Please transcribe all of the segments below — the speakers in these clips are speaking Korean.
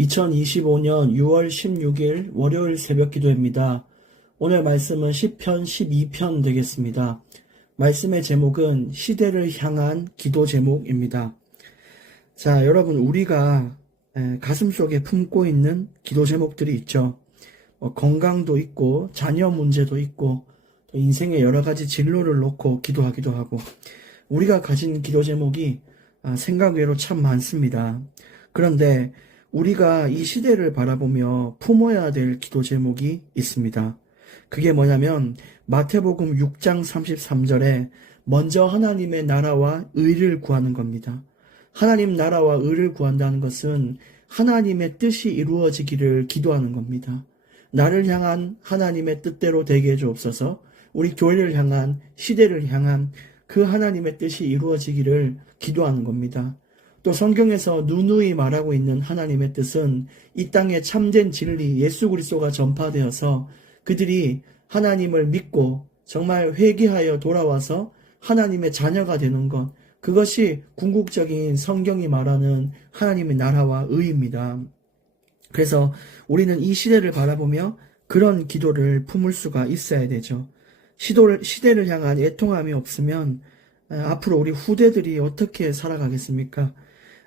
2025년 6월 16일 월요일 새벽 기도입니다. 오늘 말씀은 시편 12편 되겠습니다. 말씀의 제목은 시대를 향한 기도 제목입니다. 자, 여러분, 우리가 가슴속에 품고 있는 기도 제목들이 있죠. 건강도 있고 자녀 문제도 있고 또 인생의 여러 가지 진로를 놓고 기도하기도 하고 우리가 가진 기도 제목이 생각 외로 참 많습니다. 그런데 우리가 이 시대를 바라보며 품어야 될 기도 제목이 있습니다. 그게 뭐냐면 마태복음 6장 33절에 먼저 하나님의 나라와 의를 구하는 겁니다. 하나님 나라와 의를 구한다는 것은 하나님의 뜻이 이루어지기를 기도하는 겁니다. 나를 향한 하나님의 뜻대로 되게 해주옵소서. 우리 교회를 향한, 시대를 향한 그 하나님의 뜻이 이루어지기를 기도하는 겁니다. 또 성경에서 누누이 말하고 있는 하나님의 뜻은 이 땅에 참된 진리 예수 그리스도가 전파되어서 그들이 하나님을 믿고 정말 회개하여 돌아와서 하나님의 자녀가 되는 것, 그것이 궁극적인 성경이 말하는 하나님의 나라와 의입니다. 그래서 우리는 이 시대를 바라보며 그런 기도를 품을 수가 있어야 되죠. 시대를 향한 애통함이 없으면 앞으로 우리 후대들이 어떻게 살아가겠습니까?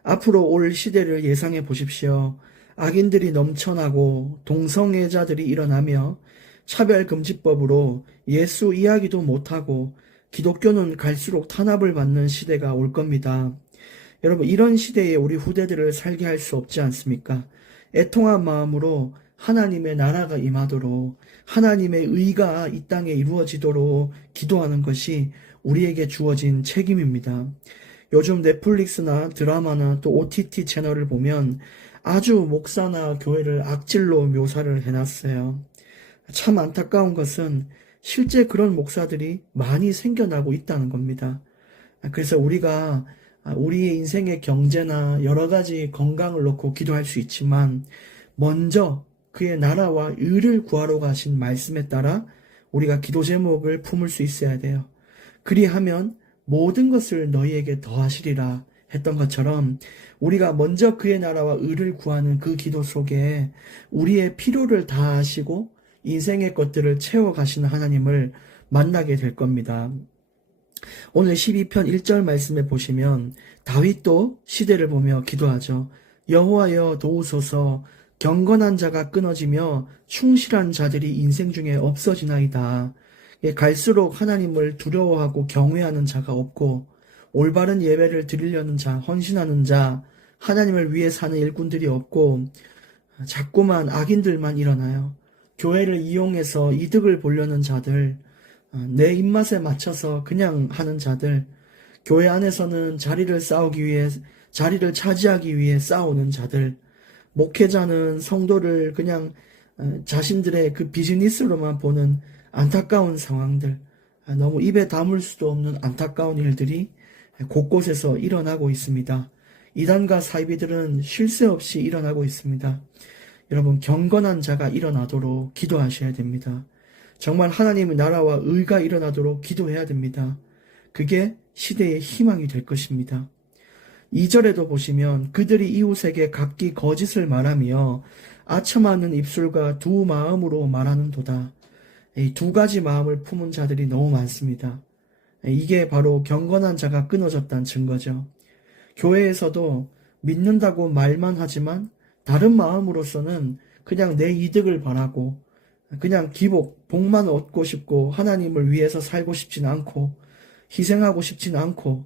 앞으로 올 시대를 예상해 보십시오. 악인들이 넘쳐나고 동성애자들이 일어나며 차별금지법으로 예수 이야기도 못하고 기독교는 갈수록 탄압을 받는 시대가 올 겁니다. 여러분, 이런 시대에 우리 후대들을 살게 할 수 없지 않습니까? 애통한 마음으로 하나님의 나라가 임하도록 하나님의 의가 이 땅에 이루어지도록 기도하는 것이 우리에게 주어진 책임입니다. 요즘 넷플릭스나 드라마나 또 OTT 채널을 보면 아주 목사나 교회를 악질로 묘사를 해놨어요. 참 안타까운 것은 실제 그런 목사들이 많이 생겨나고 있다는 겁니다. 그래서 우리가 우리의 인생의 경제나 여러 가지 건강을 놓고 기도할 수 있지만 먼저 그의 나라와 의를 구하러 가신 말씀에 따라 우리가 기도 제목을 품을 수 있어야 돼요. 그리하면 모든 것을 너희에게 더하시리라 했던 것처럼 우리가 먼저 그의 나라와 의를 구하는 그 기도 속에 우리의 필요를 다하시고 인생의 것들을 채워가시는 하나님을 만나게 될 겁니다. 오늘 12편 1절 말씀에 보시면 다윗도 시대를 보며 기도하죠. 여호와여 도우소서. 경건한 자가 끊어지며 충실한 자들이 인생 중에 없어지나이다. 갈수록 하나님을 두려워하고 경외하는 자가 없고 올바른 예배를 드리려는 자, 헌신하는 자, 하나님을 위해 사는 일꾼들이 없고 자꾸만 악인들만 일어나요. 교회를 이용해서 이득을 보려는 자들, 내 입맛에 맞춰서 그냥 하는 자들, 교회 안에서는 자리를 차지하기 위해 싸우는 자들, 목회자는 성도를 그냥 자신들의 그 비즈니스로만 보는 안타까운 상황들, 너무 입에 담을 수도 없는 안타까운 일들이 곳곳에서 일어나고 있습니다. 이단과 사이비들은 쉴 새 없이 일어나고 있습니다. 여러분, 경건한 자가 일어나도록 기도하셔야 됩니다. 정말 하나님의 나라와 의가 일어나도록 기도해야 됩니다. 그게 시대의 희망이 될 것입니다. 2절에도 보시면 그들이 이웃에게 각기 거짓을 말하며 아첨하는 입술과 두 마음으로 말하는도다. 이 두 가지 마음을 품은 자들이 너무 많습니다. 이게 바로 경건한 자가 끊어졌다는 증거죠. 교회에서도 믿는다고 말만 하지만 다른 마음으로서는 그냥 내 이득을 바라고 그냥 복만 얻고 싶고 하나님을 위해서 살고 싶진 않고 희생하고 싶진 않고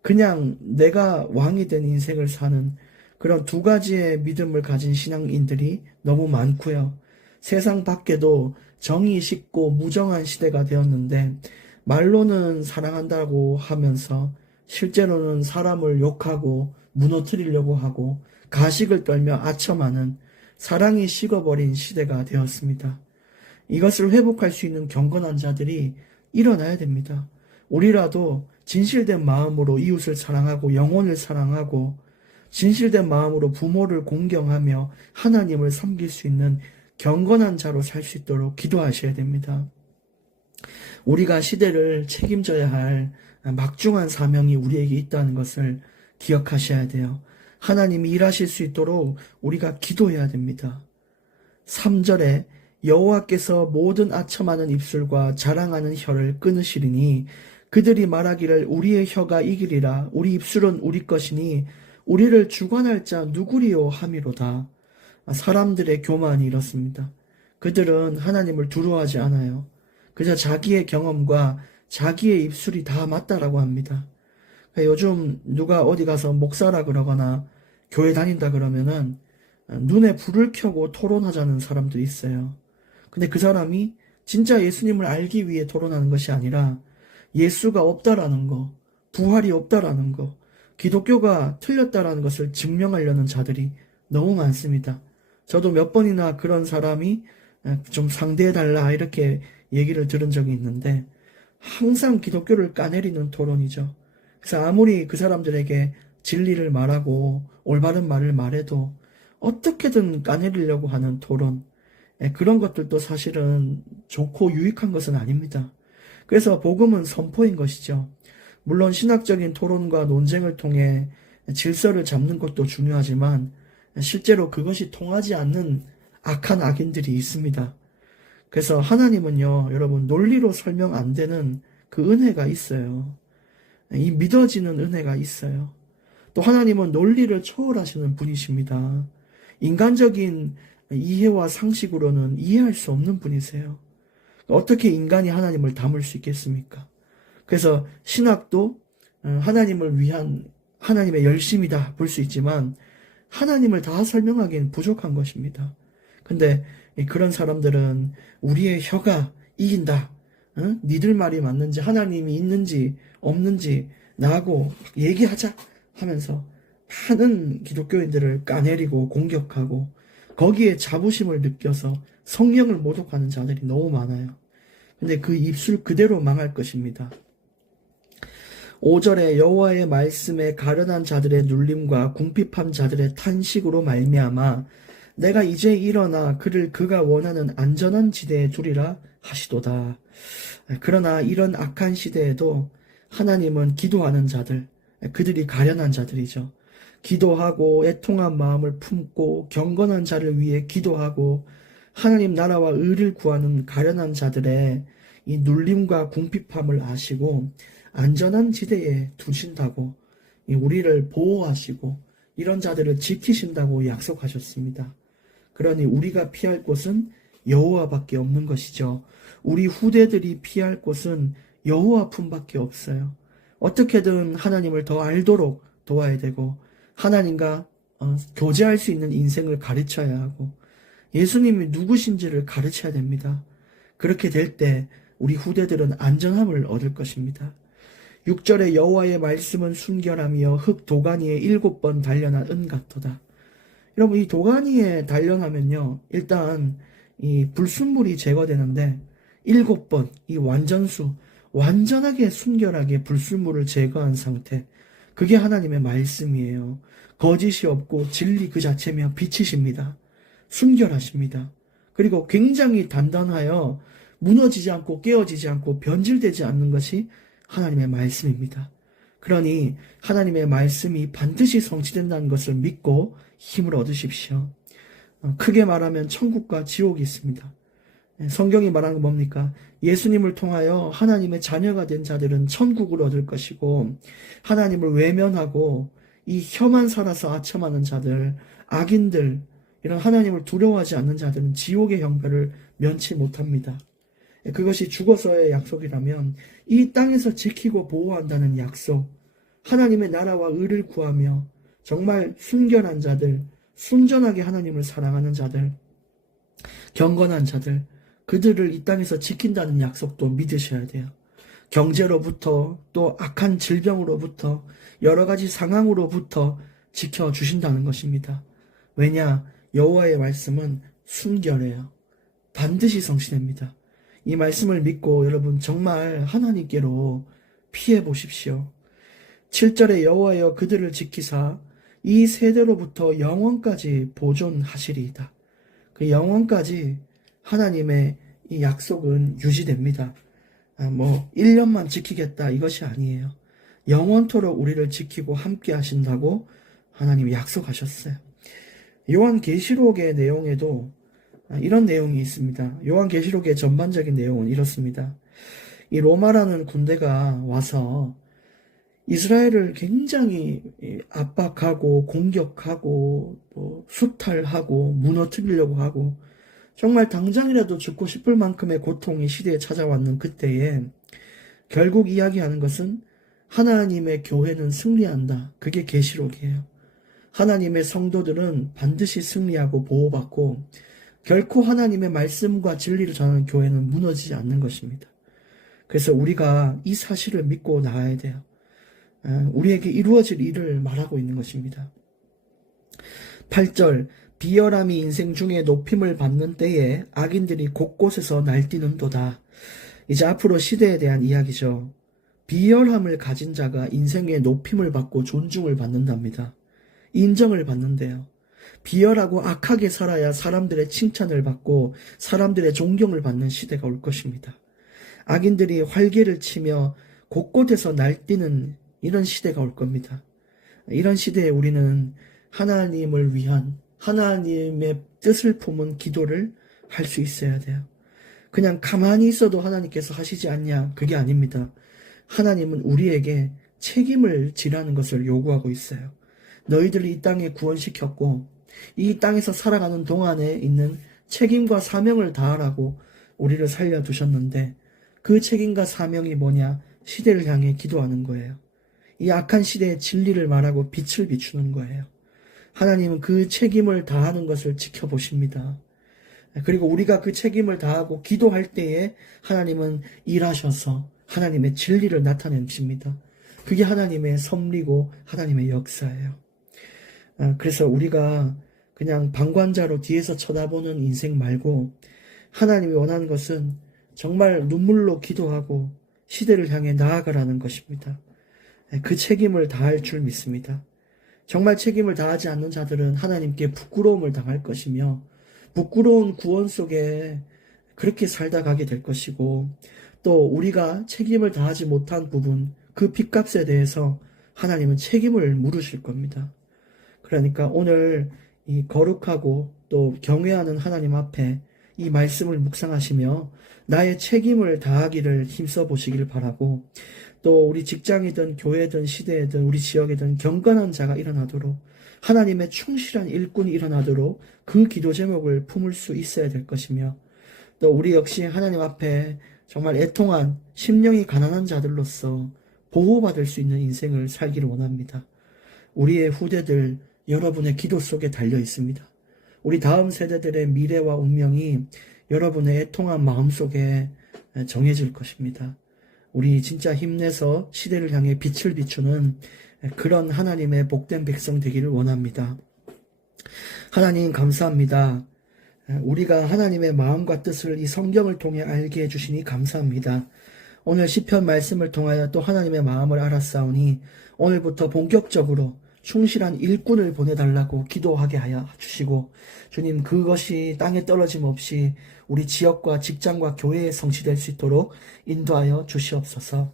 그냥 내가 왕이 된 인생을 사는 그런 두 가지의 믿음을 가진 신앙인들이 너무 많고요. 세상 밖에도 정이 식고 무정한 시대가 되었는데 말로는 사랑한다고 하면서 실제로는 사람을 욕하고 무너뜨리려고 하고 가식을 떨며 아첨하는 사랑이 식어버린 시대가 되었습니다. 이것을 회복할 수 있는 경건한 자들이 일어나야 됩니다. 우리라도 진실된 마음으로 이웃을 사랑하고 영혼을 사랑하고 진실된 마음으로 부모를 공경하며 하나님을 섬길 수 있는 경건한 자로 살 수 있도록 기도하셔야 됩니다. 우리가 시대를 책임져야 할 막중한 사명이 우리에게 있다는 것을 기억하셔야 돼요. 하나님이 일하실 수 있도록 우리가 기도해야 됩니다. 3절에 여호와께서 모든 아첨하는 입술과 자랑하는 혀를 끊으시리니 그들이 말하기를 우리의 혀가 이기리라 우리 입술은 우리 것이니 우리를 주관할 자 누구리요 함이로다. 사람들의 교만이 이렇습니다. 그들은 하나님을 두려워하지 않아요. 그저 자기의 경험과 자기의 입술이 다 맞다라고 합니다. 요즘 누가 어디 가서 목사라 그러거나 교회 다닌다 그러면은 눈에 불을 켜고 토론하자는 사람들이 있어요. 근데 그 사람이 진짜 예수님을 알기 위해 토론하는 것이 아니라 예수가 없다라는 거, 부활이 없다라는 거, 기독교가 틀렸다라는 것을 증명하려는 자들이 너무 많습니다. 저도 몇 번이나 그런 사람이 좀 상대해달라 이렇게 얘기를 들은 적이 있는데 항상 기독교를 까내리는 토론이죠. 그래서 아무리 그 사람들에게 진리를 말하고 올바른 말을 말해도 어떻게든 까내리려고 하는 토론, 그런 것들도 사실은 좋고 유익한 것은 아닙니다. 그래서 복음은 선포인 것이죠. 물론 신학적인 토론과 논쟁을 통해 질서를 잡는 것도 중요하지만 실제로 그것이 통하지 않는 악한 악인들이 있습니다. 그래서 하나님은요, 여러분, 논리로 설명 안 되는 그 은혜가 있어요. 이 믿어지는 은혜가 있어요. 또 하나님은 논리를 초월하시는 분이십니다. 인간적인 이해와 상식으로는 이해할 수 없는 분이세요. 어떻게 인간이 하나님을 담을 수 있겠습니까? 그래서 신학도 하나님을 위한 하나님의 열심이다 볼 수 있지만 하나님을 다 설명하기엔 부족한 것입니다. 근데 그런 사람들은 우리의 혀가 이긴다. 니들 말이 맞는지 하나님이 있는지 없는지 나하고 얘기하자 하면서 많은 기독교인들을 까내리고 공격하고 거기에 자부심을 느껴서 성령을 모독하는 자들이 너무 많아요. 근데 그 입술 그대로 망할 것입니다. 5절에 여호와의 말씀에 가련한 자들의 눌림과 궁핍한 자들의 탄식으로 말미암아 내가 이제 일어나 그를 그가 원하는 안전한 지대에 두리라 하시도다. 그러나 이런 악한 시대에도 하나님은 기도하는 자들, 그들이 가련한 자들이죠. 기도하고 애통한 마음을 품고 경건한 자를 위해 기도하고 하나님 나라와 의를 구하는 가련한 자들의 이 눌림과 궁핍함을 아시고 안전한 지대에 두신다고 우리를 보호하시고 이런 자들을 지키신다고 약속하셨습니다. 그러니 우리가 피할 곳은 여호와밖에 없는 것이죠. 우리 후대들이 피할 곳은 여호와 품밖에 없어요. 어떻게든 하나님을 더 알도록 도와야 되고 하나님과 교제할 수 있는 인생을 가르쳐야 하고 예수님이 누구신지를 가르쳐야 됩니다. 그렇게 될 때 우리 후대들은 안전함을 얻을 것입니다. 6절에 여호와의 말씀은 순결하며 흙 도가니에 7번 단련한 은 같도다. 여러분 이 도가니에 단련하면요 일단 이 불순물이 제거되는데 7번 이 완전수 완전하게 순결하게 불순물을 제거한 상태 그게 하나님의 말씀이에요. 거짓이 없고 진리 그 자체며 빛이십니다. 순결하십니다. 그리고 굉장히 단단하여 무너지지 않고 깨어지지 않고 변질되지 않는 것이 하나님의 말씀입니다. 그러니 하나님의 말씀이 반드시 성취된다는 것을 믿고 힘을 얻으십시오. 크게 말하면 천국과 지옥이 있습니다. 성경이 말하는 건 뭡니까? 예수님을 통하여 하나님의 자녀가 된 자들은 천국을 얻을 것이고 하나님을 외면하고 이 혀만 살아서 아첨하는 자들, 악인들, 이런 하나님을 두려워하지 않는 자들은 지옥의 형벌을 면치 못합니다. 그것이 죽어서의 약속이라면 이 땅에서 지키고 보호한다는 약속, 하나님의 나라와 의를 구하며 정말 순결한 자들, 순전하게 하나님을 사랑하는 자들, 경건한 자들, 그들을 이 땅에서 지킨다는 약속도 믿으셔야 돼요. 경제로부터 또 악한 질병으로부터 여러 가지 상황으로부터 지켜주신다는 것입니다. 왜냐? 여호와의 말씀은 순결해요. 반드시 성취됩니다. 이 말씀을 믿고 여러분 정말 하나님께로 피해 보십시오. 7절에 여호와여 그들을 지키사 이 세대로부터 영원까지 보존하시리이다. 그 영원까지 하나님의 이 약속은 유지됩니다. 1년만 지키겠다 이것이 아니에요. 영원토록 우리를 지키고 함께 하신다고 하나님이 약속하셨어요. 요한계시록의 내용에도 이런 내용이 있습니다. 요한계시록의 전반적인 내용은 이렇습니다. 이 로마라는 군대가 와서 이스라엘을 굉장히 압박하고 공격하고 또 수탈하고 무너뜨리려고 하고 정말 당장이라도 죽고 싶을 만큼의 고통이 시대에 찾아왔는 그때에 결국 이야기하는 것은 하나님의 교회는 승리한다. 그게 계시록이에요. 하나님의 성도들은 반드시 승리하고 보호받고 결코 하나님의 말씀과 진리를 전하는 교회는 무너지지 않는 것입니다. 그래서 우리가 이 사실을 믿고 나아야 돼요. 우리에게 이루어질 일을 말하고 있는 것입니다. 8절 비열함이 인생 중에 높임을 받는 때에 악인들이 곳곳에서 날뛰는도다. 이제 앞으로 시대에 대한 이야기죠. 비열함을 가진 자가 인생의 높임을 받고 존중을 받는답니다. 인정을 받는데요. 비열하고 악하게 살아야 사람들의 칭찬을 받고 사람들의 존경을 받는 시대가 올 것입니다. 악인들이 활개를 치며 곳곳에서 날뛰는 이런 시대가 올 겁니다. 이런 시대에 우리는 하나님을 위한 하나님의 뜻을 품은 기도를 할 수 있어야 돼요. 그냥 가만히 있어도 하나님께서 하시지 않냐? 그게 아닙니다. 하나님은 우리에게 책임을 지라는 것을 요구하고 있어요. 너희들을 이 땅에 구원시켰고 이 땅에서 살아가는 동안에 있는 책임과 사명을 다하라고 우리를 살려두셨는데 그 책임과 사명이 뭐냐? 시대를 향해 기도하는 거예요. 이 악한 시대의 진리를 말하고 빛을 비추는 거예요. 하나님은 그 책임을 다하는 것을 지켜보십니다. 그리고 우리가 그 책임을 다하고 기도할 때에 하나님은 일하셔서 하나님의 진리를 나타내십니다. 그게 하나님의 섭리고 하나님의 역사예요. 그래서 우리가 그냥 방관자로 뒤에서 쳐다보는 인생 말고 하나님이 원하는 것은 정말 눈물로 기도하고 시대를 향해 나아가라는 것입니다. 그 책임을 다할 줄 믿습니다. 정말 책임을 다하지 않는 자들은 하나님께 부끄러움을 당할 것이며 부끄러운 구원 속에 그렇게 살다 가게 될 것이고 또 우리가 책임을 다하지 못한 부분 그 빚값에 대해서 하나님은 책임을 물으실 겁니다. 그러니까 오늘 이 거룩하고 또 경외하는 하나님 앞에 이 말씀을 묵상하시며 나의 책임을 다하기를 힘써 보시길 바라고 또 우리 직장이든 교회든 시대든 우리 지역이든 경건한 자가 일어나도록 하나님의 충실한 일꾼이 일어나도록 그 기도 제목을 품을 수 있어야 될 것이며 또 우리 역시 하나님 앞에 정말 애통한 심령이 가난한 자들로서 보호받을 수 있는 인생을 살기를 원합니다. 우리의 후대들 여러분의 기도 속에 달려 있습니다. 우리 다음 세대들의 미래와 운명이 여러분의 애통한 마음 속에 정해질 것입니다. 우리 진짜 힘내서 시대를 향해 빛을 비추는 그런 하나님의 복된 백성 되기를 원합니다. 하나님 감사합니다. 우리가 하나님의 마음과 뜻을 이 성경을 통해 알게 해주시니 감사합니다. 오늘 시편 말씀을 통하여 또 하나님의 마음을 알았사오니 오늘부터 본격적으로 충실한 일꾼을 보내달라고 기도하게 하여 주시고 주님 그것이 땅에 떨어짐 없이 우리 지역과 직장과 교회에 성취될 수 있도록 인도하여 주시옵소서.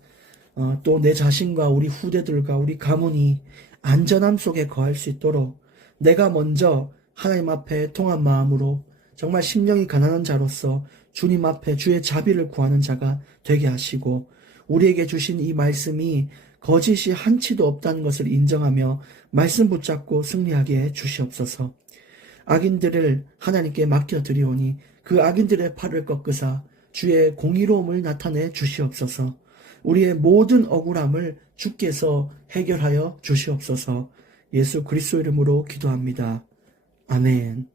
또 내 자신과 우리 후대들과 우리 가문이 안전함 속에 거할 수 있도록 내가 먼저 하나님 앞에 통한 마음으로 정말 심령이 가난한 자로서 주님 앞에 주의 자비를 구하는 자가 되게 하시고 우리에게 주신 이 말씀이 거짓이 한치도 없다는 것을 인정하며 말씀 붙잡고 승리하게 해 주시옵소서. 악인들을 하나님께 맡겨드리오니 그 악인들의 팔을 꺾으사 주의 공의로움을 나타내 주시옵소서. 우리의 모든 억울함을 주께서 해결하여 주시옵소서. 예수 그리스도 이름으로 기도합니다. 아멘.